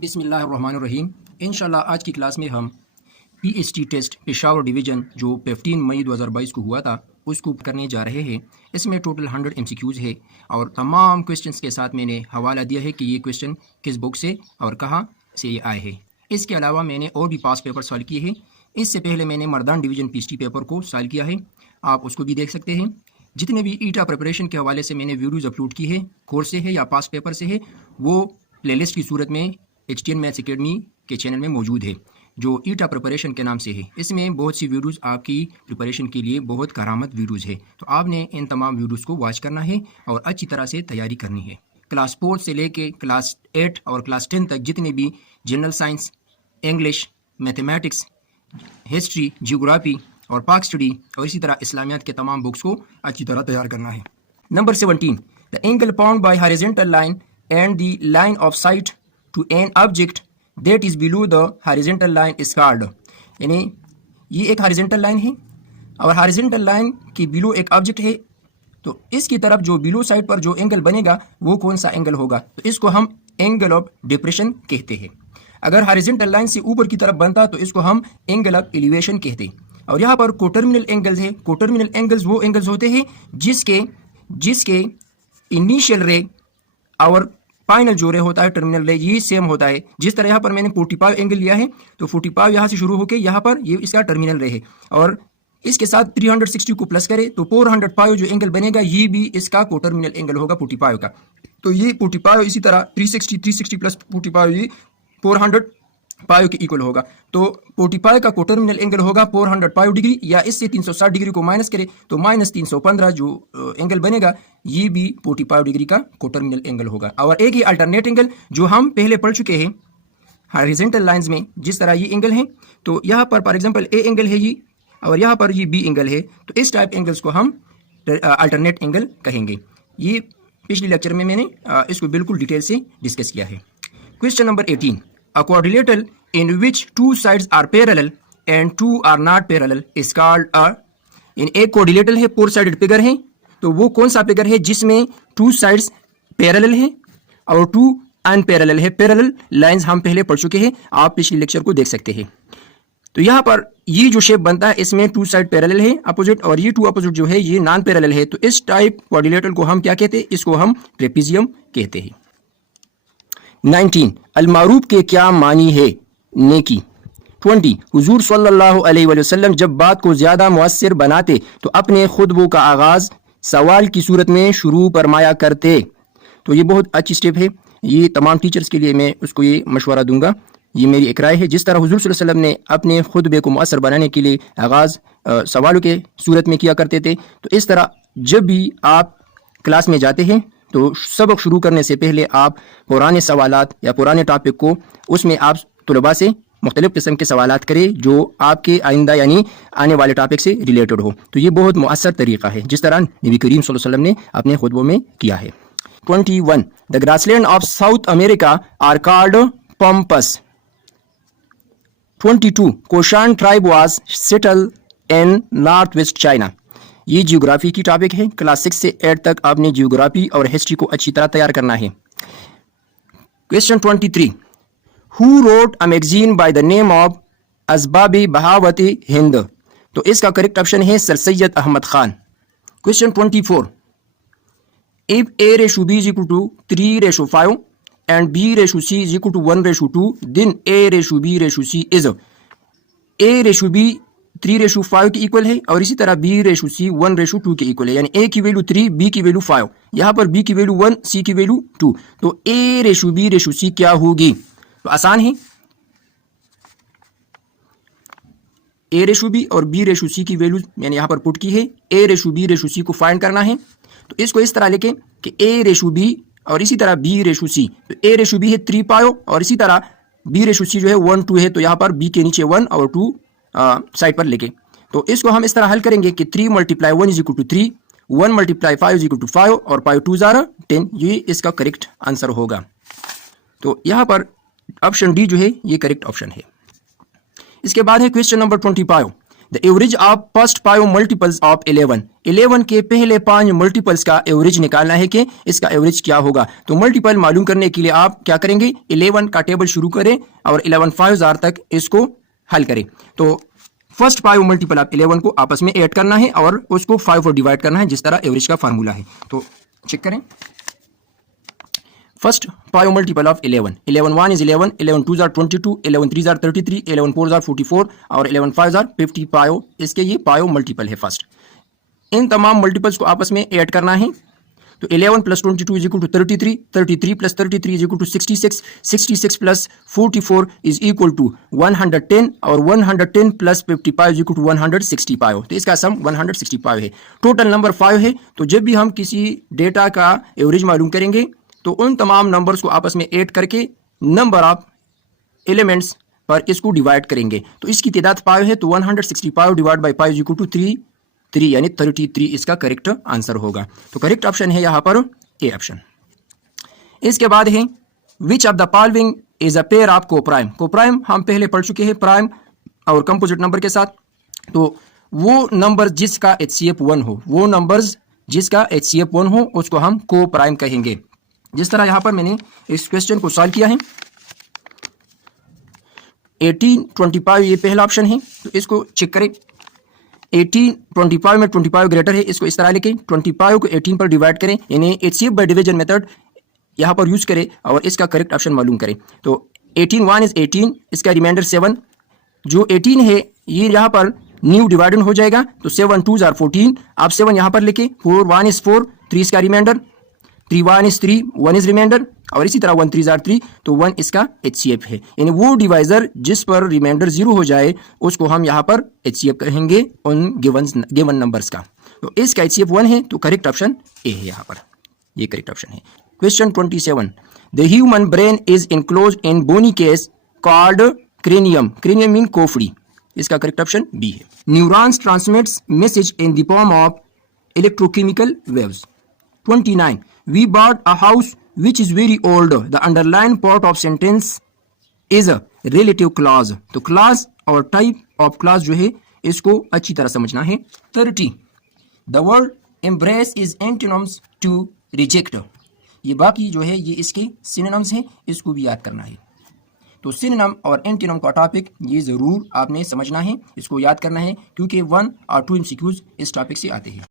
बिस्मिल्लाहिर्रहमानिर्रहीम। इंशाल्लाह आज की क्लास में हम पीएचटी टेस्ट पेशावर डिवीज़न जो 15 मई 2022 को हुआ था उसको करने जा रहे हैं। इसमें टोटल 100 एमसीक्यूज़ है और तमाम क्वेश्चंस के साथ मैंने हवाला दिया है कि ये क्वेश्चन किस बुक से और कहाँ से ये आए हैं। इसके अलावा मैंने और भी पास पेपर सॉल्व किए हैं। इससे पहले मैंने मर्दान डिवीज़न पीएचटी पेपर को सॉल्व किया है, आप उसको भी देख सकते हैं। जितने भी ईटा प्रिपरेशन के हवाले से मैंने वीडियोज़ अपलोड की है, कोर्स से है या पास पेपर से है, वो प्लेलिस्ट की सूरत में HTN मैथ्स एकेडमी के चैनल में मौजूद है जो ईटा प्रिपरेशन के नाम से है। इसमें बहुत सी वीडियोज़ आपकी प्रिपरेशन के लिए बहुत करामत वीडियोज़ है, तो आपने इन तमाम वीडियोज़ को वॉच करना है और अच्छी तरह से तैयारी करनी है। क्लास 4 से लेके क्लास 8 और क्लास 10 तक जितने भी general science, English, mathematics, history, geography और पाक स्टडी और इसी तरह इस्लामियात के तमाम बुक्स को अच्छी तरह तैयार करना है। Number 17, the angle found by horizontal line and the line of site to an object that is below the horizontal line is called। यानी ये एक हॉरिजॉन्टल लाइन है और हॉरिजॉन्टल लाइन की बिलो एक ऑब्जेक्ट है, तो इसकी तरफ जो बिलो साइड पर जो एंगल बनेगा वो कौन सा एंगल होगा, तो इसको हम एंगल ऑफ डिप्रेशन कहते हैं। अगर हॉरिजॉन्टल लाइन से ऊपर की तरफ बनता तो इसको हम एंगल ऑफ एलिवेशन कहते हैं। और यहाँ पर कोटर्मिनल एंगल्स है। कोटर्मिनल एंगल्स वो एंगल्स होते हैं जिसके इनिशियल रे और फाइनल जो रे होता है टर्मिनल रे ये सेम होता है। जिस तरह यहाँ पर मैंने 45 एंगल लिया है तो 45 यहाँ से शुरू होकर यहाँ पर ये इसका टर्मिनल रे है और इसके साथ 360 को प्लस करें तो 405 जो एंगल बनेगा ये भी इसका कोटर्मिनल एंगल होगा 45 का। तो ये 45 इसी तरह 360 प्लस 45 ये 405 के इक्वल होगा। तो 45 का कोटर्मिनल एंगल होगा 405 डिग्री, या इससे 360 डिग्री को माइनस करें तो माइनस 315 जो एंगल बनेगा ये भी 45 डिग्री का कोटर्मिनल एंगल होगा। और एक ही अल्टरनेट एंगल जो हम पहले पढ़ चुके हैं हॉरिजॉन्टल लाइंस में, जिस तरह ये एंगल है तो यहाँ पर फॉर एग्जांपल ए एंगल है ये और यहाँ पर ये बी एंगल है, तो इस टाइप एंगल्स को हम अल्टरनेट एंगल कहेंगे। ये पिछले लेक्चर में मैंने इसको बिल्कुल डिटेल से डिस्कस किया है। Question number 18, a quadrilateral in which two sides are parallel and two are not parallel is called a। इन एक कोऑर्डिनेटल है, 4 साइडेड फिगर है, तो वो कौन सा फिगर है जिसमें 2 साइड्स पैरेलल है और 2 अनपैरेलल है। पैरेलल लाइंस हम पहले पढ़ चुके हैं, आप पिछले लेक्चर को देख सकते हैं। तो यहाँ पर ये जो शेप बनता है इसमें 2 साइड पैरेलल है अपोजिट और ये 2 अपोजिट जो है ये नॉन पैरेलल है, तो इस टाइप कोऑर्डिनेटल को हम क्या कहते हैं, इसको हम ट्रेपेजियम कहते हैं। 19, अलमारूफ के क्या मानी है, नेकी। 20, हुजूर सल्लल्लाहु अलैहि वसल्लम जब बात को ज्यादा मुअस्सिर बनाते तो अपने खुतबों का आगाज सवाल की सूरत में शुरू फरमाया करते। तो ये बहुत अच्छी स्टेप है, ये तमाम टीचर्स के लिए मैं उसको ये मशवरा दूंगा, ये मेरी एक राय है। जिस तरह हुजूर सल्लल्लाहु अलैहि वसल्लम ने अपने खुतबे को मुअस्सिर बनाने के लिए आगाज सवालों के सूरत में किया करते थे, तो इस तरह जब भी आप क्लास में जाते हैं तो सबक शुरू करने से पहले आप पुराने सवालात या पुराने टॉपिक को उसमें आप तुलबा से मुख्तलिफ किस्म के सवालात करें जो आपके आइंदा यानी आने वाले टॉपिक से रिलेटेड हो। तो ये बहुत मुअस्सर तरीका है जिस तरह नबी करीम सल्लल्लाहु अलैहि वसल्लम ने अपने खुतबों में किया है। 21, the grassland of South America are called pampas. 22, कोशान tribe was settled in north west China. ये जियोग्राफी की टॉपिक है, क्लास 6 से 8 तक आपने जियोग्राफी और हिस्ट्री को अच्छी तरह तैयार करना है। Question 23, who wrote a magazine by the name of Asbab Baghawat Hind. तो इसका करेक्ट ऑप्शन है sir Syed Ahmad Khan. Question 24, if a/b 3/5 and b/c 1/2 then a/b/c is. a/b 3/5 के इक्वल है और इसी तरह b/c 1/2 के इक्वल है, यानी a की वैल्यू 3, b की वैल्यू 5, यहाँ पर b की वैल्यू 1, c की वैल्यू 2, तो a/b/c क्या होगी। तो आसान है, a/b और b/c की वैल्यू मैंने यहाँ पर पुट की है। a/b/c को फाइंड करना है तो इसको इस तरह लेके कि a/b और इसी तरह b/c, तो a/b है 3 पायो और इसी तरह b/c जो है 1 2 है, तो यहाँ पर b के नीचे 1 और 2 साइड पर लेके, तो इसको हम इस तरह हल करेंगे कि 3 × 1 = 3, 1 × 5 = 5 और 5 2 = 10, ये इसका करेक्ट आंसर होगा। तो यहाँ पर ऑप्शन डी जो है ये करेक्ट ऑप्शन है। इसके बाद है question number 25, the average of first 5 multiples of 11 के पहले 5 मल्टीपल्स का एवरेज निकालना है कि इसका एवरेज क्या होगा। तो मल्टीपल मालूम करने के लिए आप क्या करेंगे, 11 का टेबल शुरू करें और 11 5,000 तक इसको हल करें। तो फर्स्ट 5 मल्टीपल ऑफ 11 को आपस में ऐड करना है और उसको 5 और डिवाइड करना है, जिस तरह एवरेज का फार्मूला है। तो चेक करें, first 5 multiple of 11, 11 1 is 11, 11 2 are 22, 11 3 are 33, 11 4 are 44 और 11 5 are 55। इसके ये 5 मल्टीपल है फर्स्ट। इन तमाम मल्टीपल्स को आपस में ऐड करना है। तो 11 plus 22 is equal to 33, 33 plus 33 is equal to 66, 66 plus 44 is equal to 110 और 110 प्लस 55 इज इक्वल टू 165। तो इसका सम 165 है। टोटल नंबर 5 है। तो जब भी हम किसी डेटा का एवरेज मालूम करेंगे तो उन तमाम नंबर्स को आपस में ऐड करके नंबर ऑफ एलिमेंट्स पर इसको डिवाइड करेंगे। तो इसकी तादाद 5 है, तो 165 डिवाइड बाई 5 इक्वल टू 3 यानी 33 इसका करेक्ट आंसर होगा। तो करेक्ट ऑप्शन है यहाँ पर ए ऑप्शन। इसके बाद है which of the following is a pair of coprime. Coprime हम पहले पढ़ चुके हैं प्राइम और कंपोजिट नंबर के साथ। तो वो नंबर जिसका HCF 1 हो, वो नंबर्स जिसका HCF 1 हो उसको हम कोप्राइम कहेंगे। जिस तरह यहां पर मैंने इस क्वेश्चन को सॉल्व किया है, 18 25 ये पहला ऑप्शन है। तो इसको चेक करें, 18 25 में 25 ग्रेटर है, इसको इस तरह लिखें, 25 को 18 पर डिवाइड करें, यानी HCF बाय डिवीजन मेथड यहाँ पर यूज करें और इसका करेक्ट ऑप्शन मालूम करें। तो 18 1 इज 18, इसका रिमाइंडर 7, जो 18 है ये यहाँ पर न्यू डिवाइडेड हो जाएगा। तो 7 2 आर 14, आप 7 यहाँ पर लिखें, 4 1 इज 4, 3 इसका रिमाइंडर, 3 1 इज 3, 1 इज रिमाइंडर और इसी तरह 1 3 आर 3, तो 1 इसका HCF है। यानी वो डिवाइजर जिस पर रिमाइंडर 0 हो जाए उसको हम यहाँ पर HCF कहेंगे उन गिवन नंबर्स का। तो इसका HCF 1 है, तो करेक्ट ऑप्शन ए है यहाँ पर, ये करेक्ट ऑप्शन है। Question 27, the human brain is enclose in bony case called cranium. Cranium mean कोफड़ी, इसका करेक्ट ऑप्शन बी है। Neurons transmits message in the form of electrochemical waves. 29, we bought a house which is very old. The underlined part of sentence is a relative clause. तो clause और type of clause जो है इसको अच्छी तरह समझना है। 30, the word embrace is antonyms to reject. ये बाकी जो है ये इसके synonyms हैं, इसको भी याद करना है। तो synonym और antonym का टॉपिक ये ज़रूर आपने समझना है, इसको याद करना है, क्योंकि 1 और 2 MCQs इस टॉपिक से आते हैं।